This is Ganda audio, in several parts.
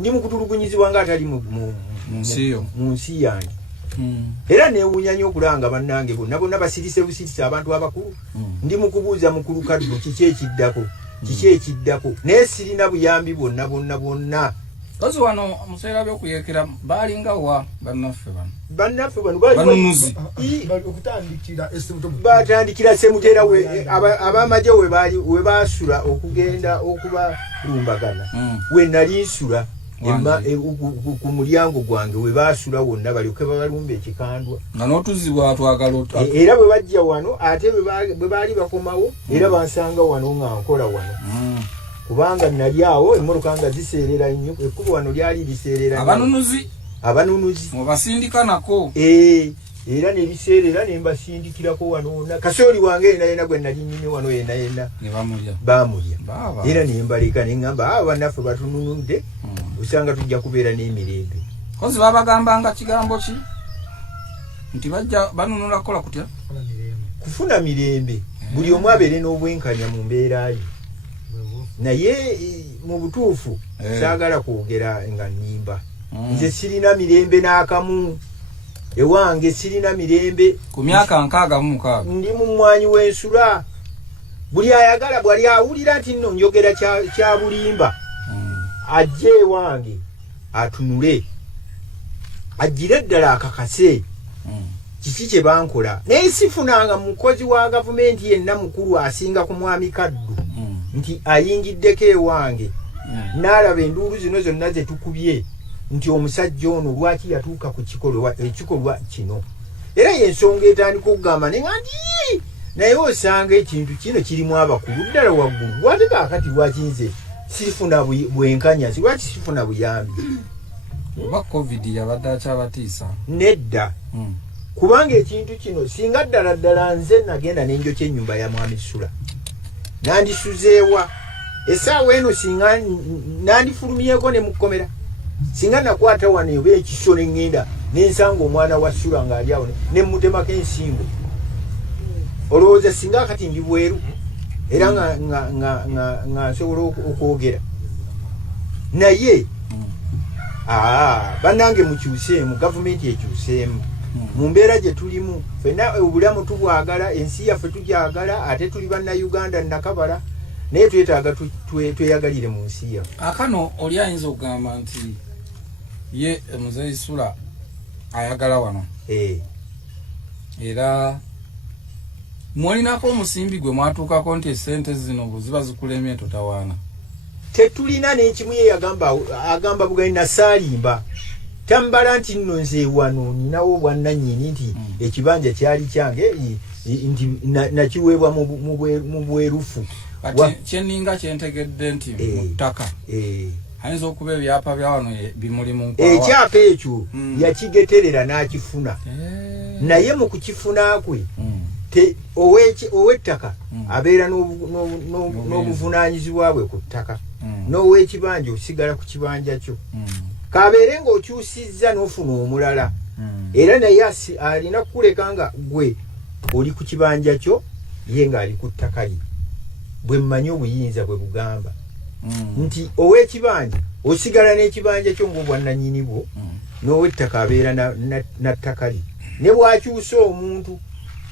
ndi mukutulugunyizibwa nga atali mu nsi yange. Era neewunya okulanga bannange bonna basirise busirisa abantu abakulu. Ndi mukubuuza mukulu Kaddu kiki ekiddako naye sirina buyambi bonna. Kazi wano museera by'okuyekera baalinga wa bannaffe bano banunuzi batandikira Semutera abamaje we baasula okugenda okubalumbagana we nali nsula ku mulyango gwange we baasula wonna balyoke babalumba ekikandwa nga n'otuzibwa twagala era bwe bajja wano ate bwe baali bakomawo era bansanga wano nga nkola wano kubanga nali awo emmoloka nga ziseerera nnyo ekkubo wano lyali liseerera abanunuzi mubasindika nako era ne biseerera ne mbasindikirako wano kasooli wange yena gwe nali nnine wano yena baamulya era ne mbaleka ne ŋŋamba bannaffe batununudde usanga tujja kubeera n'emirembe. Kozi babagambanga kigambo ki nti bajja banunula kola kutya kufuna mirembe buli omu abeere n'obwenkanya mu mbeera ye. Naye mu butuufu saagala kwogera nga nnimba. Nze sirina mirembe n'akamu ewange sirina mirembe ku myaka 66 ndi mu mwanyi w'ensula. Buli ayagala bwali awulira nti nno njogera kya bulimba ajje ewange atunule ajjire ddala akakase kiki kye bankola. Naye sifunanga mukozi wa gavumenti yenna mukulu asinga ku mwami Kaddu nti ayingiddeko ewange n'alaba enduulu zino zonna ze tukubye nti omusajja ono lwaki yatuuka ku ekikolwa kino. Era y'ensonga etandika okugamba ne nga nti naye osanga ekintu kino kirimu abakulu ddala waggulu. Lwaki kaakati lwaki nze sifuna bwenkanya lwaki sifuna buyambi? Oba COVID yabadde akyabatiisa? Nedda. Kubanga ekintu kino singa ddala nze nagenda n'enjokya ennyumba ya mwami Sula nandisuzeewa essaawa eno singa nandifulumyeko ne mukomera singa nakwata wano oba ekiso ne ŋŋenda n'ensanga omwana wa Sula ng'ali awo ne mutemako ensingo. Olowooza singa kati ndi bweru era nga nsobola okwogera. Naye bannange mukyuseemu, gavumenti ekyuseemu mu mbeera gye tulimu. Ffenna obulamu tubwagala, ensi yaffe tugyagala, ate tuli bannayuganda nakabala, naye twetaaga tweyagalire mu nsi yaffe. Akano oli ayinza okugamba nti ye Muzeeyi Sula ayagala wano era mwalinako omusimbi gwe mwatuukako nti esente zino bweziba zikulemye totawaana. Tetulina n'ekimu ye agamba bugani nasaalimba tambala nti nno nze wano ninawo bwannannyini nti ekibanja kyali kyange nti nakiweebwa mu bwerufu. Kyeninga kyentegedde nti mu ttaka ayinza okuba ebyapa bya wano bimuli mu nkwawa. Ekyapa ekyo yakigeterera n'akifuna. Naye mu kukifuna kwe ow'ettaka abeera n'obuvunaanyizibwa bwe ku ttaka, n'ow'ekibanja osigala ku kibanja kyo. Kabeere ng'okyusizza n'ofuna omulala era naye alina kukuleka nga gwe oli ku kibanja kyo ye ng'ali ku ttaka lye. Bwe mmanyi obuyinza bwe bugamba nti ow'ekibanja osigala n'ekibanja kyo ng'obwannannyini bwo, n'ow'ettaka abeera na ttaka lye. Ne bw'akyusa omuntu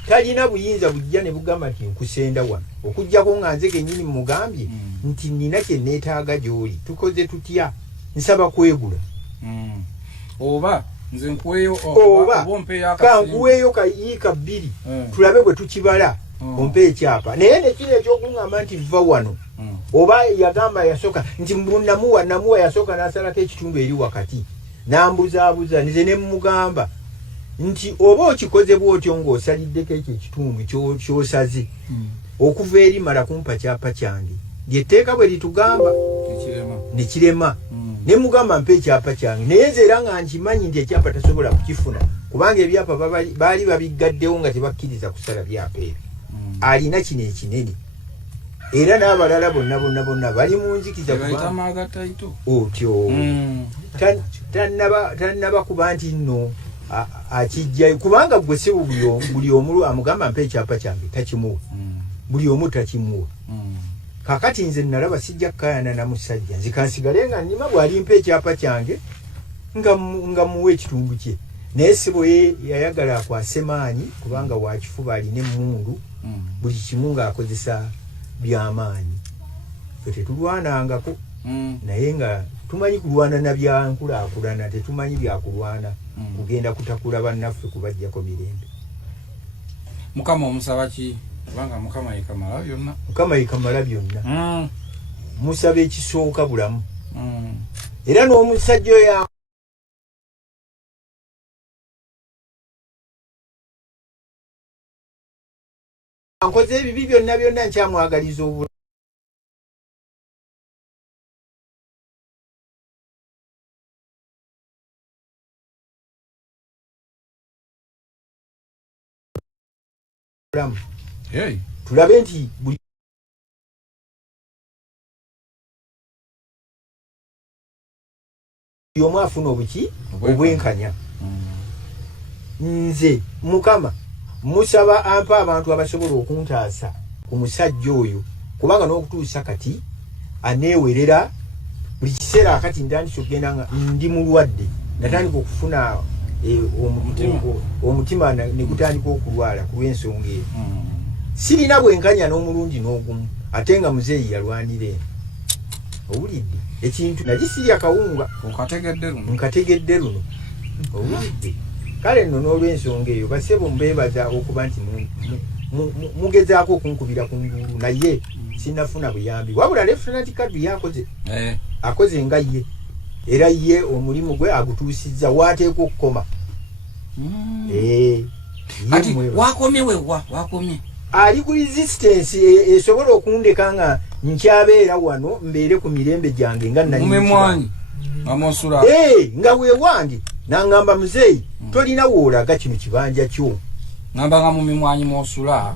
talina buyinza bujja ne bugamba nti nkusenda wano okuggyako nga nze kennyini mugambye nti nina kye neetaaga gy'oli, tukoze tutya, nsaba kwegula oba nze nkuweeyo kankuweeyo kayiika 2 tulabe bwe tukibala ompe ekyapa. Naye nekino ekyokuŋŋamba nti vva wano oba yagamba yasooka nti namuwa yasooka n'asalako ekitundu eri wakati n'ambuzaabuza nze ne mugamba nti oba okikoze bw'otyo ng'osaliddeko ekyo ekitundu ky'osaze okuva eri mala kumpa kyapa kyange lyetteeka bwe litugamba ne kirema. Ne mugamba mpa ekyapa kyange naye nze era nga nkimanyi nti ekyapa tasobola kukifuna kubanga ebyapa baali babiggaddewo nga tebakkiriza kusala byapa ebyo. Alina kino ekinene era n'abalala bonna bali mu nzikiza otyo tannaba kuba nti nno akijjayo kubanga gwe si buli omu amugamba mpa ekyapa kyange takimuwa, buli omu takimuwa. kakati nze nalaba sijja kayana na musajja nzikansigale nga nnima bw'alimpa ekyapa kyange nga muwe ekitundu kye naye sibo yayagala akwase maanyi kubanga wakifuba alina emmundu buli kimu ng'akozesa by'amaanyi fe tetulwanangako naye nga tumanyi kulwana na byankulaakulana tetumanyi byakulwana kugenda kutakula bannaffe kubajjako mirembe. Mukama omusaba ki kubanga Mukama yekamala byonna? Mukama yekamala byonna. Musaba ekisooka bulamu. Era n'omusajja oyo ankoze ebibi byonna nkyamwagaliza obulamu. Hey. Tulabe nti buli omu afuna obuki obwenkanya. Nze Mukama musaba ampa abantu abasobola okuntaasa ku musajja oyo kubanga n'okutuusa kati aneewerera buli kiseera akati ndandise okugenda nga ndi mulwadde natandika okufuna omutima ne gutandika okulwala ku lw'ensonga eyo. Sirina bwenkanya n'omulundi n'ogumu ate nga muzeeyi yalwanire owulidde ekintu nagisiri akawunga nkategedde luno owulidde kale nno n'olw'ensonga eyo basebo mbeebaza okuba nti mugezaako okunkubira ku ngulu naye sinafuna buyambi wabula Lieutenant Kaddu yakoze akoze nga ye era ye omulimu gwe agutuusizza waateeka okukoma. Ati wakomye wakomye ali ku resistance esobola okundeka nga nkyabeera wano mbeere ku mirembe gyange nga nanyimwanyi amosula nga weewange nangamba muzeeyi tolina woolaga kino kibanja kyo ngamba nga mumimwanyi mwosula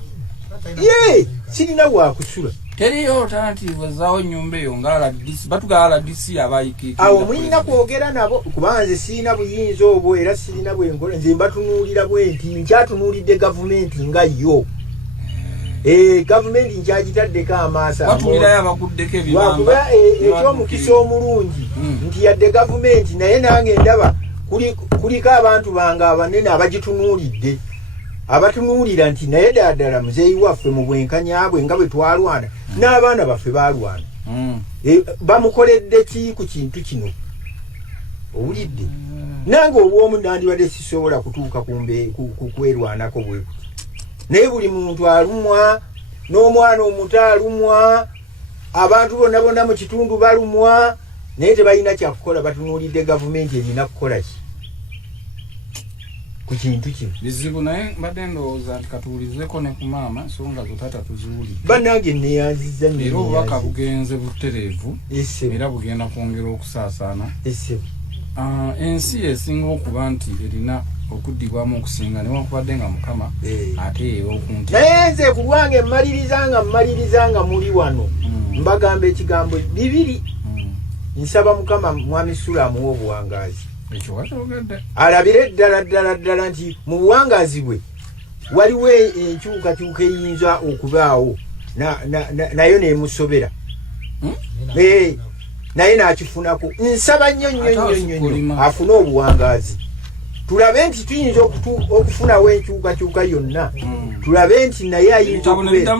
sirina waakusula teriyo alternative zaawo nyumba eyo nga RDC batugala RDC abayikiki awo mulina kwogera nabo kubanga nze sirina buyinza obwo era sirina bwenkola nze mbatunuulira bwenti nkyatunuulidde gavumenti nga yo gavumenti nkyagitaddeko amaaso batulirayo abaguddeko ebibamba ekyomukisa omulungi nti yadde gavumenti naye nange ndaba kuliko abantu bange abanene abagitunuulidde abatunuulira nti naye ddala muzeeyi waffe mu bwenkanya bwe nga bwe twalwana n'abaana baffe baalwana bamukoledde ki ku kintu kino owulidde nange obwomu nandibadde sisobola kutuuka kwerwanako bwe kuti naye buli muntu alumwa n'omwana omuto alumwa abantu bonna mu kitundu balumwa naye tebalina kyakukola batunuulidde gavumenti erina kukola ki ku kintu kino bizibu naye mbadde ndowooza nti katuwulizeko ne ku maama ensonga zo taata tuziwulidde bannange neyanziza era obubaka bugenze butereevu era bugenda kwongera okusaasaana ensi esinga okuba nti erina okuddibwamu okusinga newankubadde nga Mukama ate yeewokunti naye nze ku lwange mmaliriza muli wano mbagamba ekigambo bibiri nsaba Mukama mwami Sula amuwa obuwangaazi alabire ddala nti mu buwangaazi bwe waliwo enkyukakyuka eyinza okubaawo nayo neemusobera naye n'akifunako nsaba nnyo afune obuwangaazi tulabe nti tuyinza okufunawo enkyukakyuka yonna tulabe nti naye ayinza okubeera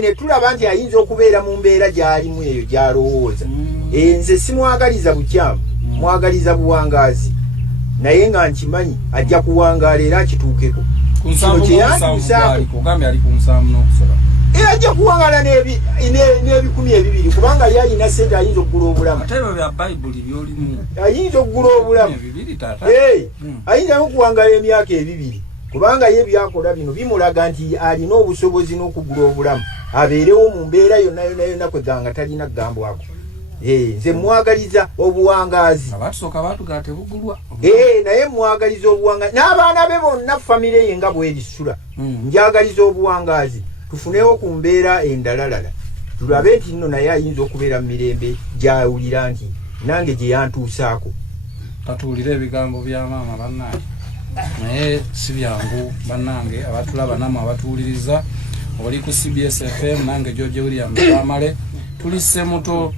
ne tulaba nti ayinza okubeera mu mbeera gy'alimu eyo gy'alowooza nze simwagaliza bukyamu mwagaliza buwangaazi naye nga nkimanyi ajja kuwangaala era akituukeko kino kyeyantuusaako ajja kuwangaala n'ebikumi ebibiri kubanga ye alina sente ayinza okugula obulamu ayinza okugula obulamu ayinza n'okuwangaala emyaka ebibiri kubanga ye byakola bino bimulaga nti alina obusobozi n'okugula obulamu abeerewo mu mbeera yonna kweganga talina kugambwako nze mwagaliza obuwangaazi abatusooka baatugala tebugulwa naye mwagaliza obuwangaazi n'abaana be bonna famire ye nga bwerisula njagaliza obuwangaazi tufunewo ku mbeera endalalala tulabe nti nno naye ayinza okubeera mu mirembe gy'awulira nti nange gye yantuusaako tatuwulira ebigambo bya maama bannange naye si byangu bannange abatulaba namwe abatuwuliriza oli ku CBS FM nange George William Kamale tuli Semuto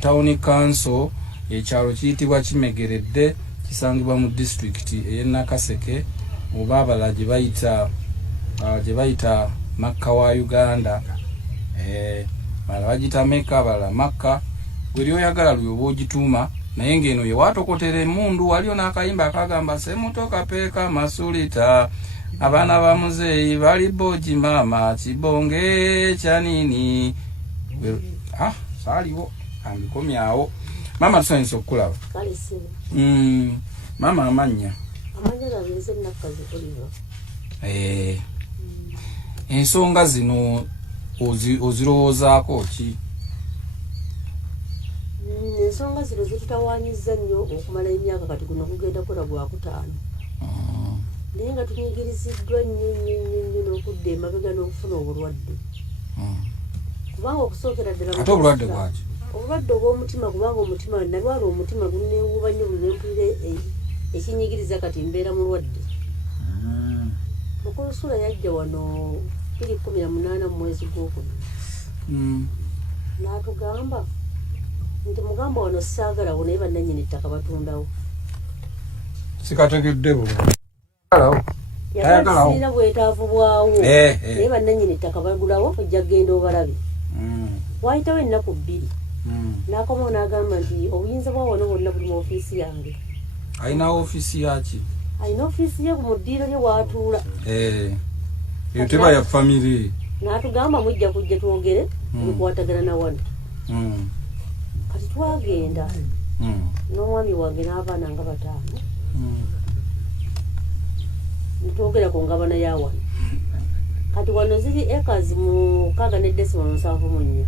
Town Council ekyalo kiyitibwa Kimegeredde kisangibwa mu district e Nakaseke oba abala gye bayita Makka wa Uganda bala bagita Meka bala Makka buli oyagala luyoba ogituuma naye ngeno ye watokotera emundu waliyo n'akayimba akagamba Semuto kapeeka masulita abana ba muzeeyi bali boji mama kibonge kyanini saaliwo ambikomyawo mama tusanyiza okukulaba mama amanya ensonga zino ozirowoozaako ki? Ensonga zino zitutawaanyiza nnyo okumala emyaka kati guno kugenda kola gwa kutaano naye nga tunyigiriziddwa nnyo n'okudda emabega n'okufuna obulwadde kubanga okusookera ddala ate obulwadde bwaki? Obulwadde obw'omutima kubanga omutima nalwala omutima guneewuuba nnyo buli lwempulira ekinyigiriza kati mbeera mulwadde. Mukulu Sula yajja wano 2018 mu mwezi gw'okubiri n'atugamba nti mugamba wano saagalawo naye bannannyini ettaka batundawo. Sikategedde bulungi. Yagalasiira bwetaavu bwawo naye bannannyini ettaka bagulawo ojja kgenda obalabe. Waayitawo ennaku 2 n'akomawo n'agamba nti obuyinza bwa wano bwonna buli mu ofiisi yange. Alina ofiisi yaki? Alina ofiisi ye mu ddiiro lye w'atuula. Eyo teba ya famire. N'atugamba mujja kujja twogere tukwatagana na wano. Kati twagenda n'omwami wange n'abaana nga 5 nitwogera ku ngabana ya wano. Kati wano ziri acres mu 6.74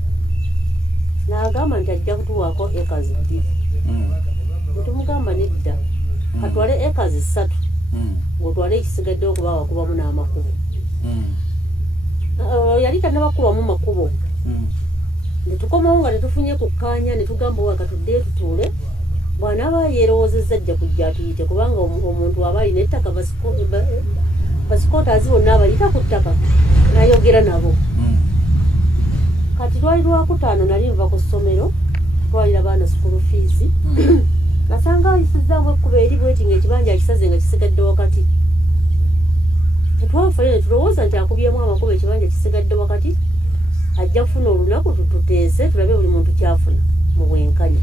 n'agamba nti ajja kutuwaako acres 2. Netumugamba nedda katwale acres 3 ng'otwale ekisigadde okuba wakubamu n'amakubo. Yali tannabakubamu makubo. Netukomawo nga netufunye kukkaanya netugamba wakatudde tutuule bw'anaaba yeerowoozezza ajja kujja atuyite kubanga omuntu aba alina ettaka basikootaazi bonna abayita ku ttaka n'ayogera nabo. Kati twali lwakutaano nali nva ku ssomero twalira baana school fees nasanga ayisizzaamu ekkuba eri bweti ng'ekibanja akisaze nga kisigadde wakati. Tetwafale ne tulowooza nti akubyemu amakubo ekibanja kisigadde wakati ajja kufuna olunaku tuteese tulabe buli muntu kyafuna mu bwenkanya.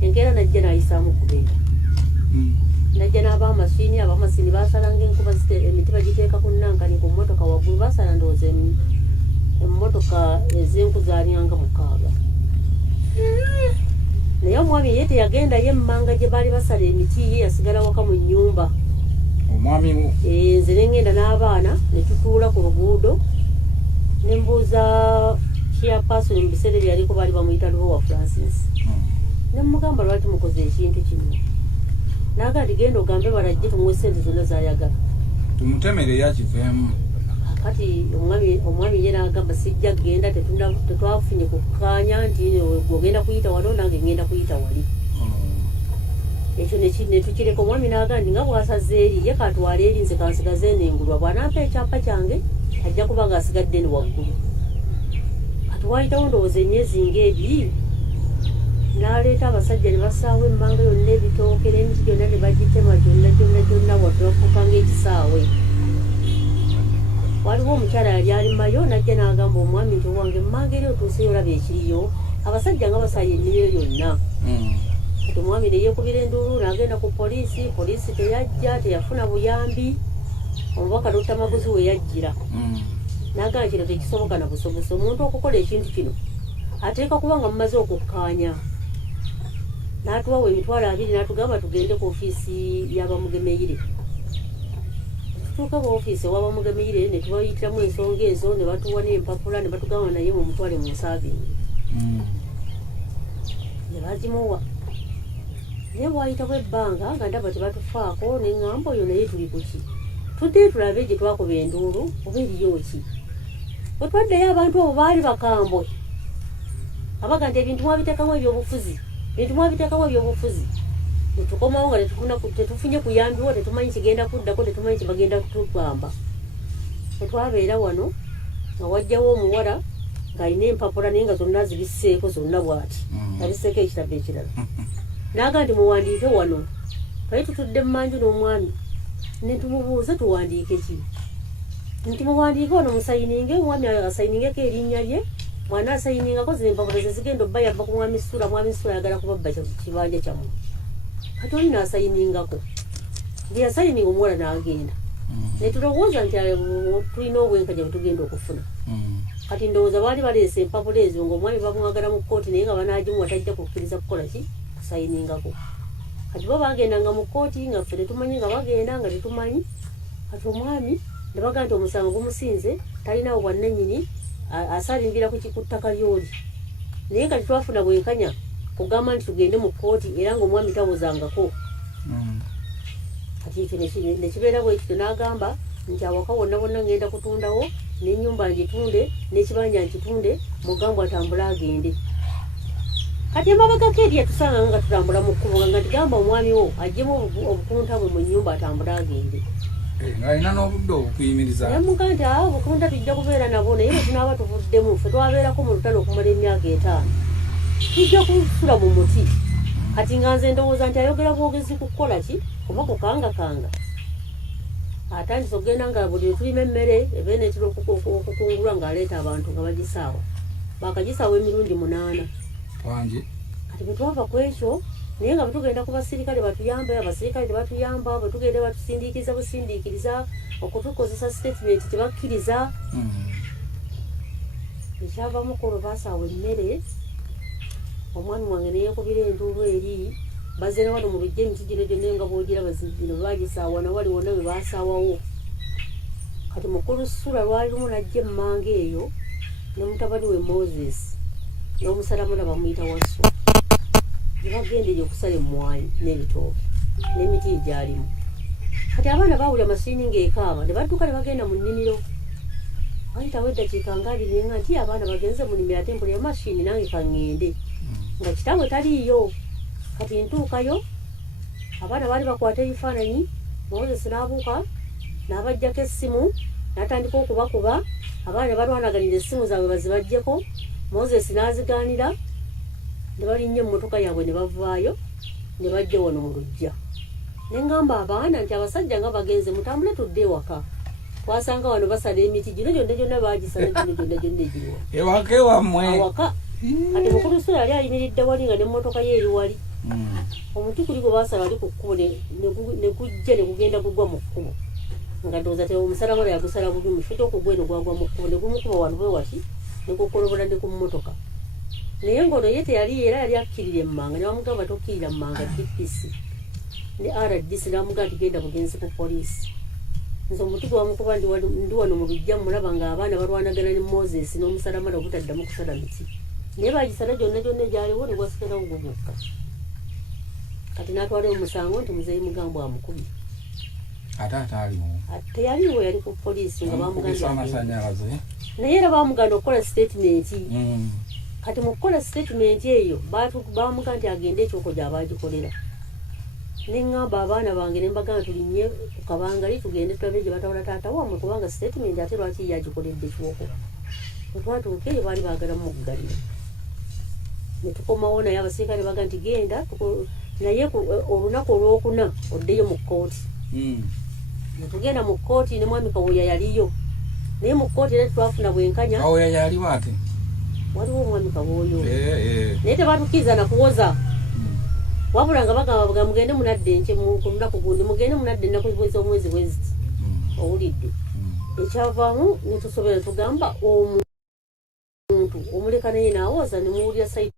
Enkeera najja n'ayisaamu kubeera. Najja n'abamasiini baasalanga enkuba emiti bagiteeka ku nankani ku mmotoka waggulu baasala ndowooza emmotoka ez'enku zaalyanga 6. Naye omwami ye teyagenda ye emmanga gye baali basala emiti ye yasigala waka mu nnyumba. Omwami nze ne ngenda n'abaana ne tutuula ku luguudo ne mbuuza chairperson mu biseera byaliko baali bamuyita Lubowa Francis. Ne mugamba lwaki mukoze ekintu kino. N'agamba nti genda ogambe balajje tumuwe ssente zonna z'ayagala. Tumutemere yakiveemu. Kati omwami ye n'agamba sijja kgenda tetwafunye kukkaanya nti ogenda kuyita wano nange ngenda kuyita wali. Ekyo ne tukireka omwami n'agamba nti nga bw'asaze eri ye katwala eri nze kansigaze n'engulwa bw'anampa ekyapa kyange ajja kuba ng'asigadde ni waggulu. Kati waayitawo ndowooza emyezi ng'ebiri n'aleeta abasajja ne basaawa emmanga yonna ebitooke n'emiti gyonna ne bagitema gyonna waddokuka ng'ekisaawe. Waliwo omukyala yali alimayo najja n'agamba omwami nti owange emmanga eri otuuseyo olaba ekiriyo abasajja nga basaaye ennimiro yonna. Kati omwami ne yeekubira enduulu n'agenda ku poliisi teyajja teyafuna buyambi. Omubaka Dr. Maguzi we yajjira n'agamba kino tekisoboka na busobosi omuntu okukola ekintu kino ateeka kuba nga mumaze okukkaanya. N'atuwawa emitwalo 2 n'atugamba tugende ku ofiisi y'abamugemeire. Tutuuka ku ofiisi ew'abamugemeire ne tubayitiramu ensonga ezo ne batuwa n'empapula ne batugamba naye mumutwale mu nsaavingi. Ne bagimuwa. Naye bw'ayitamu ebbanga nga ndaba tebatufaako ne ŋŋamba oyo naye tuli ku ki? Tudde tulabe gye twakuba enduulu oba eriyo ki? Bwe twaddeyo abantu abo baali bakambwe abaga nti ebintu mwabiteekamu ebyobufuzi. Ne tukomawo nga tetufunye kuyambiwo tetumanyi kigenda kuddako tetumanyi kibagenda kutugamba. Bwe twabeera wano nga wajjawo omuwala ng'alina empapula naye nga zonna zibisseeko zonna bw'ati abisseeko ekitabo ekirala n'aga nti muwandiike wano twali tutudde mu manju n'omwami ne tumubuuza tuwandiike ki nti muwandiike wano musayininge omwami asayiningeko erinnya lye mwana asayiningako zino empapula ze zigenda obba yabba ku mwami Ssuula ayagala kubabba kibanja kyammwe kati oli n'asayiningako bwe yasayininga omuwala n'agenda ne tulowooza nti tulina obwenkanya bwe tugenda okufuna kati ndowooza baali baleese empapula ezo ng'omwami bamwagala mu kkooti naye nga banaagimuwa tajja kukkiriza kukola ki kusayiningako kati bo bagendanga mu kkooti nga ffe tetumanyi nga bagenda nga tetumanyi kati omwami ne baga nti omusango gumusinze talinawo bwannannyini asalingira ku ttaka ly'oli naye kati twafuna bwenkanya kugamba nti tugende mu kkooti era ng'omwami tawozangako kati ekyo nekibeera bwekityo n'agamba nti awaka wonna bonna ngenda kutundawo n'ennyumba ngitunde n'ekibanja nkitunde mugambwa atambule agende kati emabegako eri yatusanga nga tutambula mu kkubo nga ntigamba omwami wo aggyemu obukunta bwe mu nnyumba atambule agende ng'alina n'obudde obukuyimiriza yamuga nti obukunta tujja kubeera nabo naye bwe tunaaba tuvuddemu ffe twabeerako mu lutalo okumala emyaka 5 tujja kusula mu muti kati nga nze ndowooza nti ayogera bwogezi kukola ki kuba kukangakanga atandise okugenda nga buli tulima emmere ebeera nekiro okukungulwa ng'aleeta abantu nga bagisaawa bakagisaawa emirundi 8 wangi kati bwe twava ku ekyo naye nga bwe tugenda ku basirikale batuyambe abasirikale tebatuyamba bwe tugenda batusindiikiriza busindiikiriza okutukozesa statement tebakkiriza ekyavamu kolwo basaawa emmere omwami wange neyekubira entuulu eri bazze na wano mu lujja emiti gino gyonna nga bwogira bazino bagisaawa na wali wonna bwe basaawawo kati mukulu Ssuula lwali lumu najja emmanga eyo ne mutabani we Moses n'omusalamula bamuyita Wasso gye bagendeyo okusala emmwanyi n'ebitooke n'emiti egyalimu kati abaana baawulira masiini ng'ekaama ne badduka ne bagenda mu nnimiro wayitawo eddakiika nga 2 nga nti abaana bagenze mu nnimiro ate mpulira mashini nange kaŋŋende nga kitabwe taliiyo kati ntuukayo abaana baali bakwata ebifaananyi Moses n'abuuka n'abajjako essimu n'atandika okubakuba abaana balwanaganira essimu zaabwe bazibajjeko Moses n'azigaanira ne balinnya emmotoka yaabwe ne bavaayo ne bajja wano mu lujja ne ngamba abaana nti abasajja nga bagenze mutambule tudde ewaka twasanga wano basala emiti gino gyonna baagisala gyonna egiriwo ewaka ewammwe awaka kati mukulu Ssuula yali ayimiridde wali nga n'emmotoka ye eri wali omuti kuli gwe baasala wali ku kkubo ne gujja ne gugenda gugwa mu kkubo nga ndowooza te omusalamula yagusala bubi mu kifo ky'okugwa eno gwagwa mu kkubo ne gumukuba wano bwe wati ne gukolobola ne ku mmotoka naye ng'ono ye teyali era yali akkirira emmanga ne bamugamba tokkirira mmanga DPC ne RDC n'amugamba nti genda bugenzi ku poliisi nze omuti gwe wamukuba ndi wano mu lujja mulaba ng'abaana balwanagana ne Moses n'omusalamula obutaddamu kusala miti naye bagisala gyonna egyaliwo ne gwasigalawo gugukka kati n'atwala omusango nti muzeeyi mugambwa amukubye ate ataaliwo teyaliwo yali ku poliisi nga bamugaamasannyalaze naye era bamuganda okukola statement kati mu kukola statement eyo bamuga nti agende ekyoko gy'abaagikolera ne ŋŋamba abaana bange ne mbagamba tulinnye ku kabangali tugende tulabe gye batawala taata wammwe kubanga statement ate lwaki yagikoledde ekiwoko bwe twatuuka eyo baali baagala muggalira ne tukomawo naye abasirikale baga nti genda naye olunaku olwokuna oddeyo mu kkooti ne tugenda mu kkooti ne mwami Kawoya yaliyo naye mu kkooti era twafuna bwenkanya Kawoya yaliwo ate waliwo omwami Kawoyo naye tebatukkiriza nakuwoza wabula nga bagamba mugende munadde enkye ku lunaku gundi mugende munadde ennaku z'omwezi bweziti owulidde ekyavaamu ne tusobera tugamba omuntu omuleka naye naawoza ne muwulira sayidi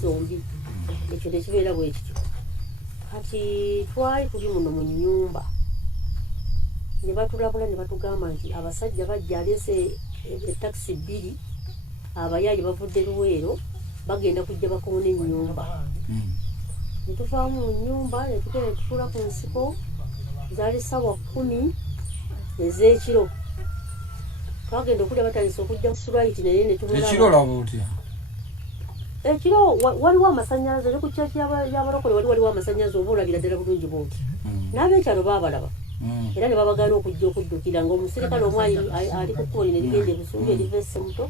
zombi ekyo tekibeera bwe kityo kati twali tuli muno mu nnyumba ne batulabula ne batugamba nti abasajja bajja aleese etakisi 2 abayaayi bavudde Luweero bagenda kujja bakoona ennyumba netuvaamu mu nnyumba netugenda netutuula ku nsiko zaali ssaawa 10 ez'ekiro twagenda okulya batandise okujja kusulaiti naye netumulekiro laba otya ekiro waliwo amasannyalaze ne ku kyaki y'abalokole waliwo amasannyalaze oba olabira ddala bulungi bwoti n'abekyalo baabalaba era ne babagaana okujja okuddukira ng'omusirikale omu ali ku kkoni nerigenda ebusumbi eriva essemuto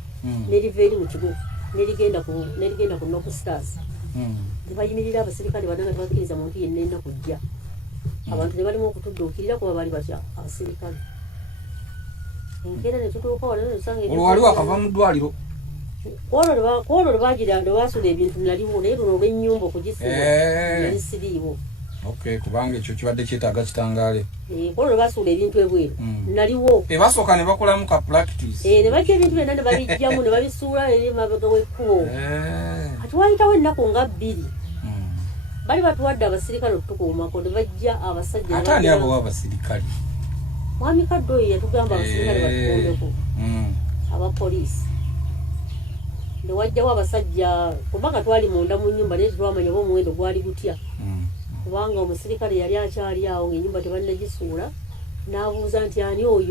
neriva eri mu kigo nerigenda ku North Stars tebayimirira abasirikale bana nga tebakkiriza muntu yenna enna kujja abantu ne balimu okutudduukirira kuba baali batya abasirikale enkeera ne tutuuka wano nosanga waliwo akava mu ddwaliro kwolwo lwebagira lwebasula ebintu naliwo naye luno olw'ennyumba okugisiba nali siriiwo kubanga ekyo kibadde kyetaaga kitangaale kwolwo lwebasuula ebintu ebweru naliwo basooka ne bakolamu ka practice ne bajja ebintu byonna ne babijjamu ne babisuula eri mabega w'ekkubo kati wayitawo ennaku nga 2 bali batuwadde abasirikale otukuumako ne bajja abasajja ate ani abo abasirikale mwami kadde oyo yatugamba abasirikale batukoondeko abapoliisi ne wajjawo abasajja kubanga twali munda mu nnyumba naye tetwamanya oba omuwendo gwali gutya kubanga omusirikale yali akyali awo ng'ennyumba tebannagisuula n'abuuza nti ani oyo